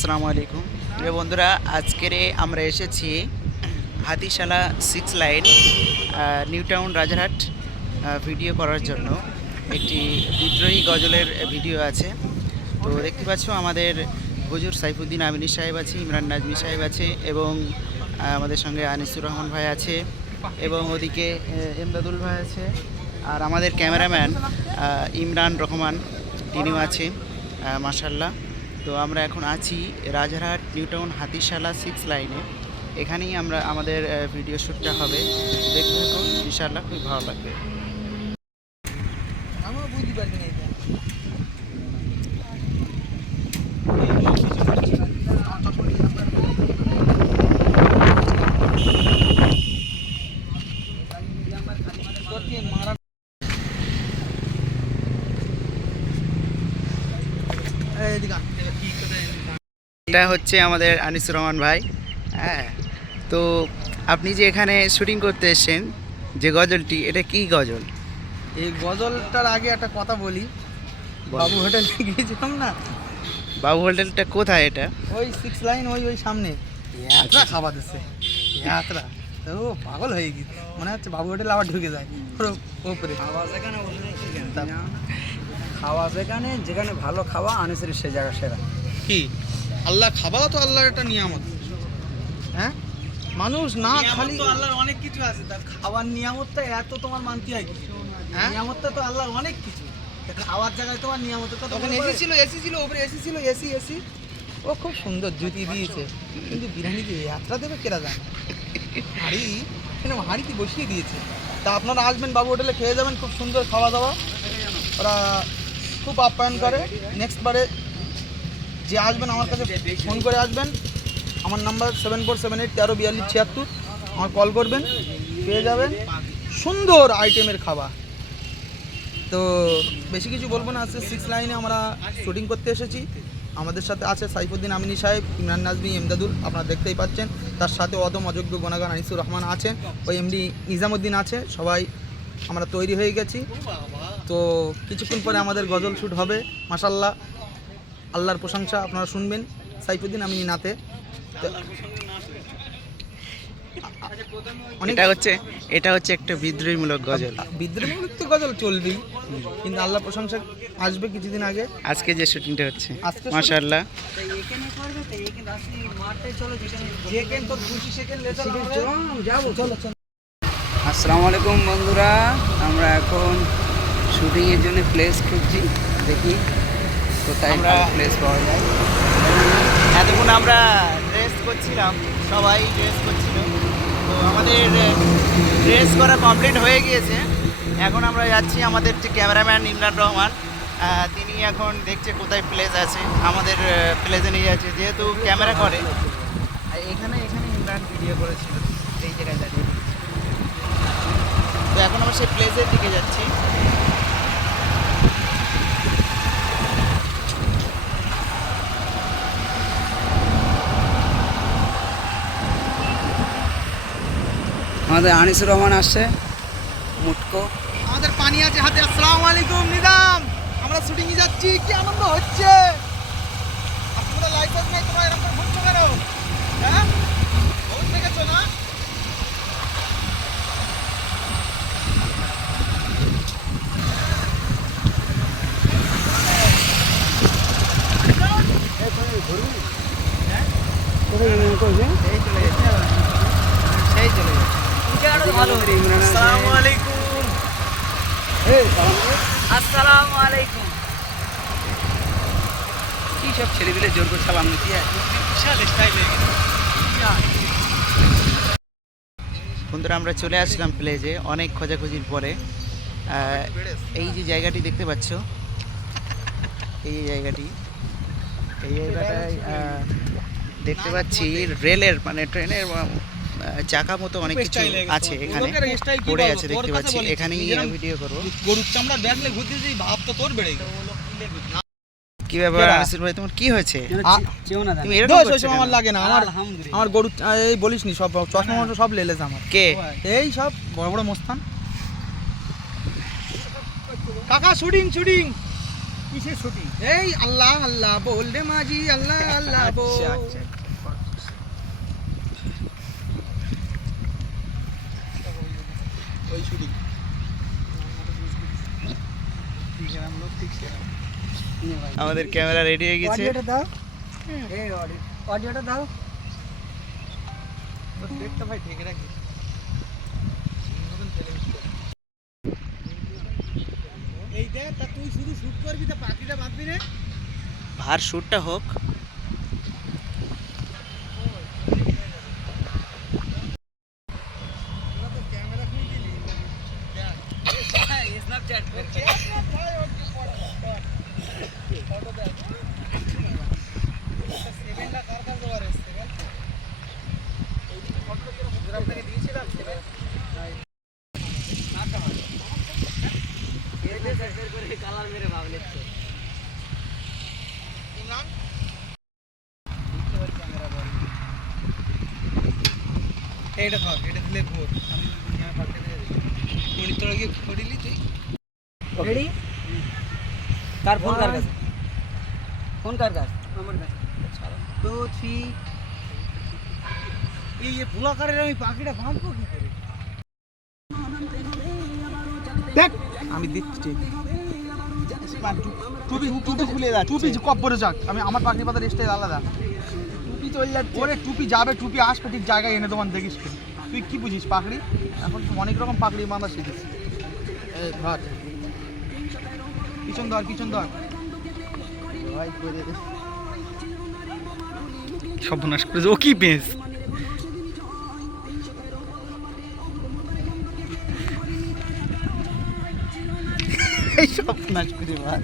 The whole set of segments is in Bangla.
আসসালামু আলাইকুম। বন্ধুরা, আজকের আমরা এসেছি Hatishala six line new town Rajarhat video করার জন্য। একটি বিদ্রোহী গজলের ভিডিও আছে। তো দেখতে পাচ্ছ আমাদের হুজুর সাইফুদ্দিন আমিনী সাহেব আছে, ইমরান নাজমি সাহেব আছে এবং আমাদের সঙ্গে আনিসুর রহমান ভাই আছে এবং ওদিকে এমদাদুল ভাই আছে আর আমাদের ক্যামেরাম্যান ইমরান রহমান, তিনিও আছে মাসাল্লাহ তো আমরা এখন আছি রাজারহাট, নিউটাউন, হাতিশালা, সিক্স লাইনে। এখানেই আমরা, আমাদের ভিডিও শ্যুটটা হবে। দেখতে থাকুন, ইনশাআল্লাহ খুব ভালো লাগবে আমিও বুঝতে পারি না এটা এইদিকে আন। এটা হচ্ছে আমাদের আনিসুর রহমান ভাই। হ্যাঁ তো আপনি যে এখানে শুটিং করতে এসেছেন যে গজলটি এটা কি গজল? এই গজলটার আগে একটা কথা বলি। বাবু হোটেল গিয়েছিলাম না? বাবু হোটেলটা কোথায় এটা? ওই সিক্স লাইন ওই ওই সামনে। এতটা খাবার দিচ্ছে। এতটা। তো পাগল হয়ে গেছে মনে হচ্ছে বাবু হোটেল আবার ঢুকে যায়। পুরো ওপরে। খাওয়া যেখানে খাওয়া যেখানে যেখানে ভালো খাওয়া আনিসের সে জায়গা সেরা। কি? আল্লাহ খাওয়া তো আল্লাহর একটা নিয়ামত। হ্যাঁ? মানুষ না খালি আল্লাহর অনেক কিছু আছে। তার খাওয়ার নিয়ামতটা এত তোমার মানতে হয় হ্যাঁ? নিয়ামতটা তো আল্লাহর অনেক কিছু। খাওয়ার জায়গায় তোমার নিয়ামতটা তো তখন এসি ছিল এসি ছিল উপরে এসি ছিল এসি এসি ও খুব সুন্দর জুতি দিয়েছে। কিন্তু বিরিয়ানি দিয়ে যাত্রা দেবে কেরা জানে? হাড়ি এখানে হাড়িতে বসিয়ে দিয়েছে। তা আপনারা আসবেন বাবু হোটেলে খেয়ে যাবেন খুব সুন্দর খাওয়া দাওয়া। ওরা খুব আপ্যায়ন করে। নেক্সট বারে যে আসবেন আমার কাছে ফোন করে আসবেন, আমার number seven four seven eight তেরো বিয়াল্লিশ ছিয়াত্তর, আমার কল করবেন, পেয়ে যাবেন সুন্দর আইটেমের খাবার। তো বেশি কিছু বলব না, আজকে সিক্স লাইনে আমরা শুটিং করতে এসেছি। আমাদের সাথে আছে সাইফুদ্দিন আমিনী সাহেব, ইমরান নাজমি, এমদাদুল, আপনারা দেখতেই পাচ্ছেন। তার সাথে অদম অযোগ্য গণাগান আনিসুর রহমান আছেন, ওই এমডি নিজামুদ্দিন আছে, সবাই আমরা তৈরি হয়ে গেছি। তো কিছুক্ষণ পরে আমাদের গজল শ্যুট হবে মাসাল্লাহ আল্লাহর প্রশংসা আপনারা শুনবেন। সাইফুদ্দিন আমিনী নাতে এটা হচ্ছে এটা হচ্ছে একটা বিদ্রোহীমূলক গজল। বিদ্রোহমূলক তো গজল চলবেই। কিন্তু আল্লাহ প্রশংসা আসবে কিছুদিন আগে। আজকে যে শুটিংটা হচ্ছে। মাশাআল্লাহ। আসসালামু আলাইকুম বন্ধুরা। আমরা এখন শুটিংয়ের জন্য প্লেস খুঁজছি। দেখি। কোথায় প্লেস পাওয়া যায়। এতক্ষণ আমরা ড্রেস করছিলাম সবাই ড্রেস করছিল। তো আমাদের ড্রেস করা কমপ্লিট হয়ে গিয়েছে। এখন আমরা যাচ্ছি আমাদের যে ক্যামেরাম্যান ইমরান রহমান তিনি এখন দেখছে কোথায় প্লেস আছে আমাদের প্লেসে নিয়ে যাচ্ছে। যেহেতু ক্যামেরা করে এখানে এখানে ইমরান ভিডিও করেছিল এই জায়গায় দাঁড়িয়ে। তো এখন আমরা সেই প্লেসের দিকে যাচ্ছি। আমাদের আনিসুর রহমান আসছে। মুটকো। আমাদের পানি আছে হাতে। আসসালামু আলাইকুম নিদাম আমরা শুটিং এ যাচ্ছি কি আনন্দ হচ্ছে? আপনারা লাইসেন্স নাই তোমরা এরকম করে ঘুরছো কেন? হ্যাঁ? বহুত দেখেছ না? গেছে সেই চলে গেছে ভালো আসসালামু আলাইকুম আসসালামু আলাইকুম কি সব ছেলেগুলো জোর করে সালাম দিচ্ছি? বন্ধুরা আমরা চলে আসলাম প্লেজে অনেক খোঁজাখুঁজির পরে। আহ, এই যে জায়গাটি দেখতে পাচ্ছ এই যে জায়গাটি এই জায়গাটায় আহ, দেখতে পাচ্ছি রেলের মানে ট্রেনের চাকা মতো অনেক কিছু আছে এখানে। পড়ে আছে দেখতে পাচ্ছি। এখানেই ভিডিও করব গরুর চামড়া ব্যাগলে ঘুরতে যেই ভাব তো তোর বেড়ে গেল কি ব্যাপার কেডা? আনিসুর ভাই তোমার কি হয়েছে? কেউ না তুমি এরকম করছ আমার লাগে না। আমার আমার গরু এই বলিস নি সব চশমা মশা সব লেলেছে আমার। কে? এই সব বড় বড় মোস্তান। কাকা শুটিং শুটিং। কিসের শুটিং? এই আল্লাহ আল্লাহ বল রে মাঝি আল্লাহ আল্লাহ বল। আচ্ছা আচ্ছা ওই শুধু আমাদের ক্যামেরা রেডি হয়ে গেছে। অডিওটা দাও। এই অডিওটা দাও। ভাই ঠিক রাখি এই দেখ তা তুই শুধু শুট করবি তা পাখিটা বাঁধবি রে ভার শুটটা হোক ক্যামেরা খুলে দিলি স্ন্যাপচ্যাট সেভেনটা কার কার দেওয়ার এসছে বল আপনাকে দিয়েছিলাম সেভেন কালার মেরে ভাব নিচ্ছে ইমরান এইটা ধর এটা দিলে ঘোর। আমি দুনিয়া পাল্টে দিয়ে দিই গিয়ে ঘুরিলি তুই? রেডি কার ফোন কার কাছে? ফোন কার কাছে? আমার কাছে। টু থ্রি এই যে ভুলাকারের আমি পাখিটা বাঁধবো কি করে? দেখ। আমি দিচ্ছি টুপি টুপি খুলে যাচ্ছে টুপি কব্বরে যাক। আমি আমার পাখি পাতার স্টাইল আলাদা। চলে যাচ্ছে। ওরে টুপি যাবে টুপি আসবে ঠিক জায়গায় এনে তোমার দেখিস তুই কি বুঝিস পাখড়ি এখন তো অনেক রকম পাখড়ি বাঁধা শিখিস এই ধর পিছন ধর পিছন ধর। সর্বনাশ করেছে। ও কি পেঁচ? এই সর্বনাশ করে ভাই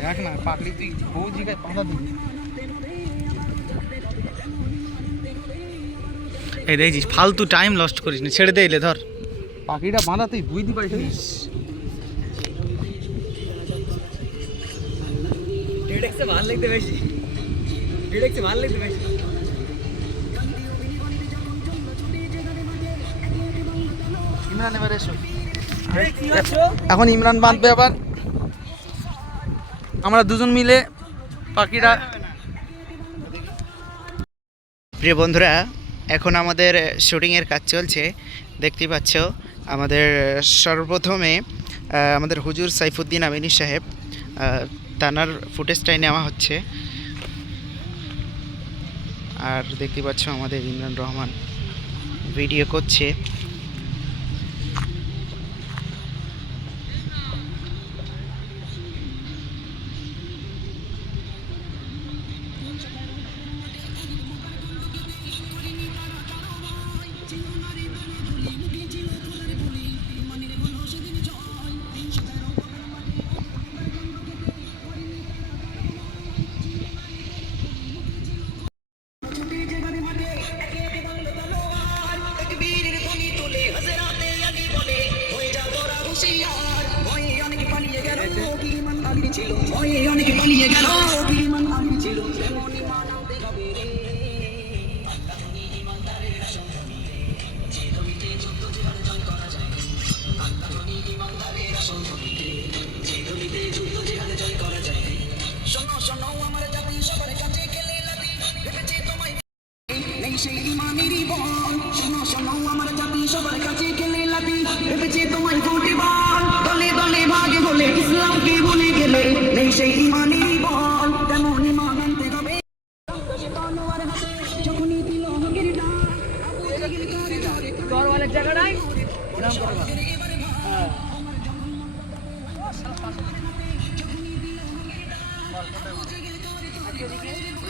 দেখ না পাখড়ি তুই বউ জিগায় বাঁধা দিবি। এই দেখছিস ফালতু টাইম লস্ট করিস না ছেড়ে দে এলে ধর। পাখিটা বাঁধা তুই বুঝতে পারিস ভালো লাগতে বেশি ভালো লাগতে বেশি ইমরান এবার এসো। এখন ইমরান বাঁধবে আবার। আমরা দুজন মিলে পাখিটা প্রিয় বন্ধুরা এখন আমাদের শুটিংয়ের কাজ চলছে। দেখতে পাচ্ছ, আমাদের সর্বপ্রথমে আমাদের হুজুর সাইফুদ্দিন আমিনী সাহেব তানার ফুটেজটাই নেওয়া হচ্ছে। আর দেখতে পাচ্ছ, আমাদের ইমরান রহমান ভিডিও করছে।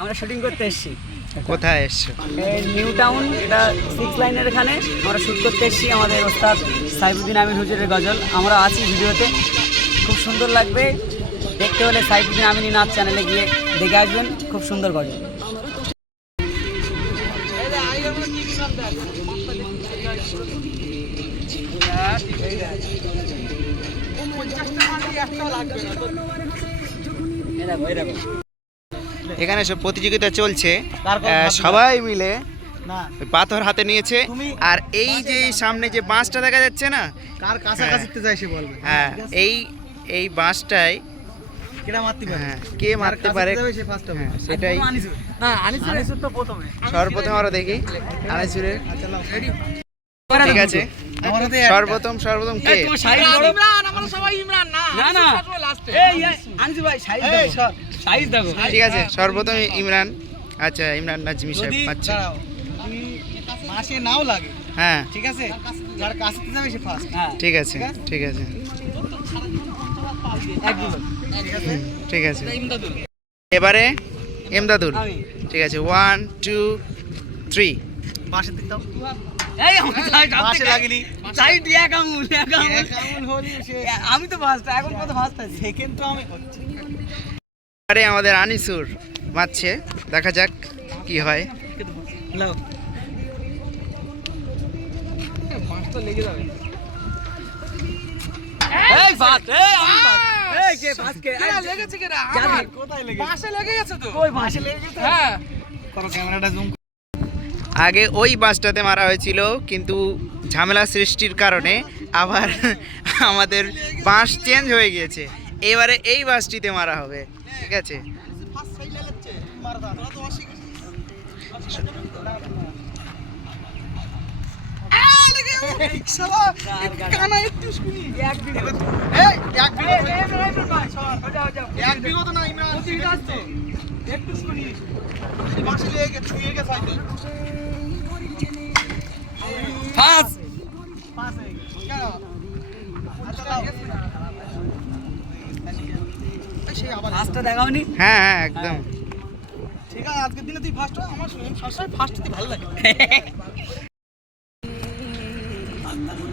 আমরা শুটিং করতে এসেছি। কোথায় এসছো? নিউ টাউন এটা সিক্স লাইনের এখানে। আমরা শুট করতে এসেছি আমাদের ওস্তাদ সাইফুদ্দিন আমিন হুজুরের গজল। আমরা আছি ভিডিওতে। খুব সুন্দর লাগবে। দেখতে হলে সাইফুদ্দিন আমিনী নাচ চ্যানেলে গিয়ে দেখে আসবেন। খুব সুন্দর গজল। এটা এখানে সব প্রতিযোগিতা চলছে। সবাই মিলে পাথর হাতে নিয়েছে। আর এই যে সামনে যে বাঁশটা দেখা যাচ্ছে না? কার কাছাকাছিতে যায় সে বলবে। হ্যাঁ এই এই হ্যাঁ, কে মারতে পারে? যাবে সে ফার্স্ট হবে। হ্যাঁ, সেটাই। না আনিস আনিসুর তো প্রথমে। সর্বপ্রথম আমরা দেখি। আচ্ছা লাও রেডি ঠিক আছে। সর্বপ্রথম সর্বপ্রথম কে? সবাই ইমরান না না না। ভাই সাইজ দেখো। ঠিক আছে সর্বপ্রথম ইমরান আচ্ছা ইমরান নাজমি সাহেব আচ্ছা মাসে নাও লাগে। হ্যাঁ। ঠিক আছে? যার কাছে যাবে সে ফার্স্ট হ্যাঁ ঠিক আছে ঠিক আছে? ঠিক আছে। এবারে এমদাদুল। ঠিক আছে ওয়ান টু থ্রি বাসের দিক দাও। আমি তো ফার্স্ট এখন কত ফার্স্ট আছি? সেকেন্ড তো আমি এবারে আমাদের আনিসুর মারছে। দেখা যাক কি হয়। লাও মাছটা লেগে যাবে এই ফার্স্ট এই আমি ফার্স্ট এই কে ফার্স্ট কে? এই, লেগেছে কেডা জানি। আমার কোথায় লেগেছে? বাসে লেগে গেছে তো। কই বাসে? লেগে গেছে। হ্যাঁ। করো ক্যামেরাটা জুম আগে ওই বাসটাতে মারা হয়েছিল কিন্তু ঝামেলা সৃষ্টির কারণে আবার আমাদের বাস চেঞ্জ হয়ে গিয়েছে। এবারে এই বাসটিতে মারা হবে। ঠিক আছে। একটু শুনি বাসে লেগে ছুঁয়ে গেছে। হয়তো ফার্স্ট পাশে কেন? আচ্ছা সেই আবার ফার্স্টটা দেখাওনি? হ্যাঁ হ্যাঁ একদম। ঠিক আছে আজকের দিনে তুই ফার্স্ট হয় আমার শুনি সবসময় ফার্স্ট তুই ভালো লাগে।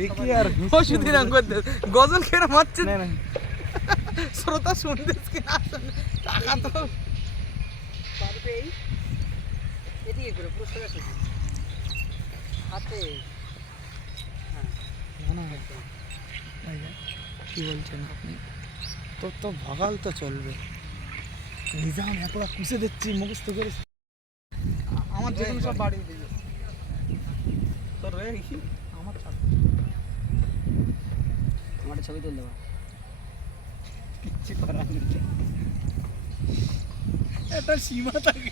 দেখি আর গজল কেন মারছে শ্রোতা শুনতে কি টাকা তো। এদিকে করে পুরো সোজা সোজা হাতে। না না ভাইয়া কি বলছেন আপনি? তোর তো ভগাল তো চলবে। নিজাম একলা কুষে দিচ্ছি মুখস্থ করে আমার যেখানে সব বাড়ি তোর রে আমার ছাড় আমার ছবি তুলে দেবো কিচ্ছু করার একটা সীমা থাকে।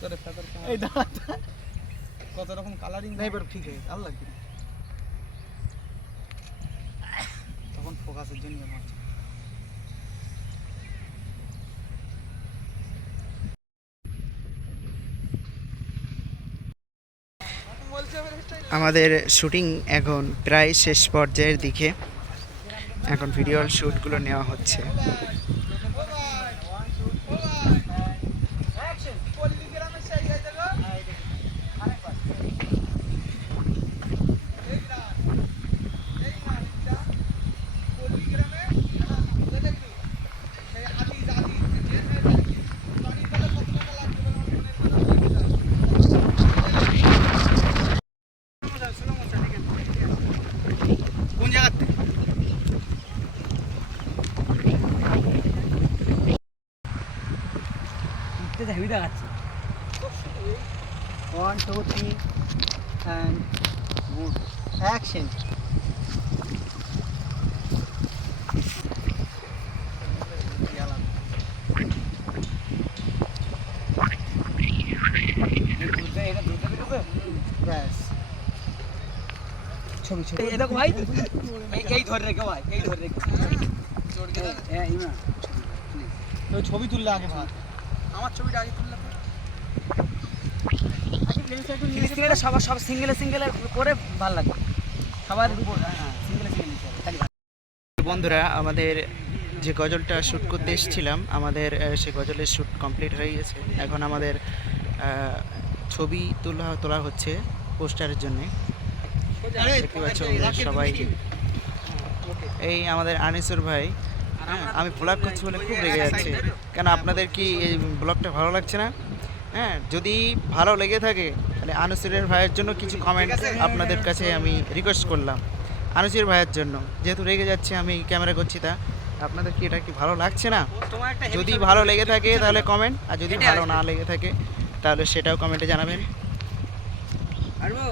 তোর ফেদার এই কত রকম কালারিং না এবার ঠিক আছে ভালো লাগবে তখন ফোকাসের জন্য আমার। আমাদের শুটিং এখন প্রায় শেষ পর্যায়ের দিকে। এখন ভিডিও শ্যুটগুলো নেওয়া হচ্ছে কোন জায়গাতে দেখাচ্ছে one two three and good action ছবি ছবি। এই দেখো ভাই। এই ধরে রেখে ভাই এই ধরে রেখে। হ্যাঁ ছবি তুললে আগে ভাত। আমার ছবিটা আগে তুললে তো। সবার সব সিঙ্গেলে সিঙ্গেলে করে ভালো লাগবে সবার হ্যাঁ সিঙ্গেলে সিঙ্গেলে বন্ধুরা আমাদের যে গজলটা শ্যুট করতে এসেছিলাম আমাদের সেই গজলের শ্যুট কমপ্লিট হয়ে গেছে। এখন আমাদের ছবি তোলা তোলা হচ্ছে পোস্টারের জন্য। দেখতে পাচ্ছ সবাই এই আমাদের আনিসুর ভাই হ্যাঁ, আমি ব্লগ করছি বলে খুব রেগে যাচ্ছে। কেন আপনাদের কি এই ব্লগটা ভালো লাগছে না? হ্যাঁ যদি ভালো লেগে থাকে তাহলে আনুসিরের ভাইয়ের জন্য কিছু কমেন্ট আপনাদের কাছে আমি রিকোয়েস্ট করলাম আনুসির ভাইয়ের জন্য। যেহেতু রেগে যাচ্ছে আমি ক্যামেরা করছি তা। আপনাদের কি এটা কি ভালো লাগছে না? যদি ভালো লেগে থাকে তাহলে কমেন্ট আর যদি ভালো না লেগে থাকে তাহলে সেটাও কমেন্টে জানাবেন আরবো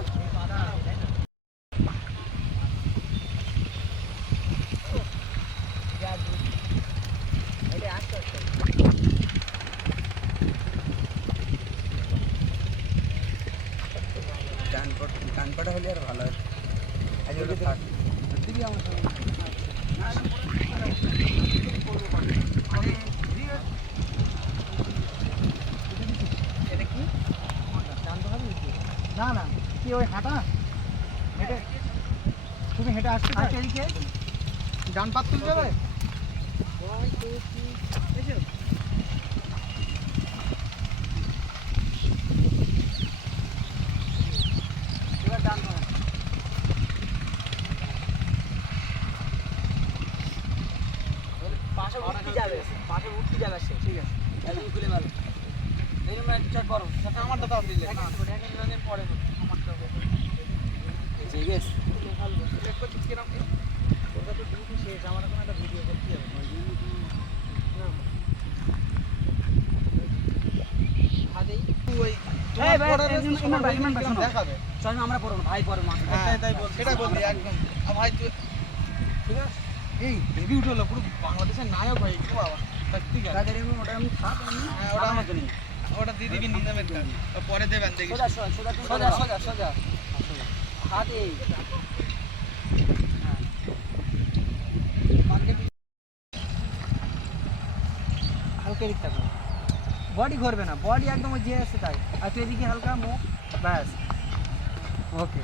গান পাটা হলে আর ভালো হয় আজ ওটা থাক দিবি আমার সঙ্গে এটা কি জানতে হবে না না কি ওই হাঁটা হেঁটে তুমি হেঁটে আসতে আচ্ছা এদিকে ডান পাত তুলতে হবে এবার ডান ধরো। পাশে উঠতে যাবে পাশে উঠতে যাবে সে ঠিক আছে একদম খুলে ভালো এই জন্য একটা করো আমার দাদা দিলে পরে ঠিক আছে এই ভাই, এই ইমরান- ইমরান ভাই, ইমরান ভাই, শোনো। দেখাবে। চল আমরা পড়ব ভাই পড়ো মাছ তাই বল সেটাই বললি একদম। ভাই তুই ঠিক আছে? এই হেভি উঠল পুরো বাংলাদেশের নায়ক ভাই কি বাবা। সত্যি কার তাদের এমনি ওটা আমি থাক ওটা আমার ওটা দিয়ে দিবি নিজামের কাজ। পরে দেবেন দেখিস সোজা সোজা সোজা সোজা। সোজা সোজা হাত। এই। হালকা থাকো বডি ঘুরবে না বডি একদম যে আছে তাই। আর তুই এদিকে হালকা মুখ। ব্যাস ওকে